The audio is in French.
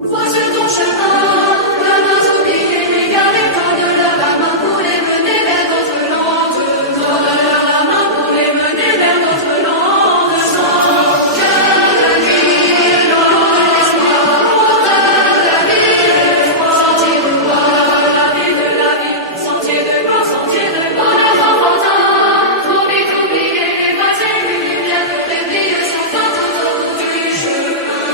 Vois sur ton chemin, ne pas oublier, n'égarer pas de la main pour les mener vers notre lande. Donne la main pour les mener vers notre lande. Sentier de la vie, loin l'espoir, route de la vie, sentier de gloire, la vie de la vie, sentier de gloire, sentier de gloire. Les enfants, trop vite oublier, effacer une lumière pour les vies sont autour du chemin.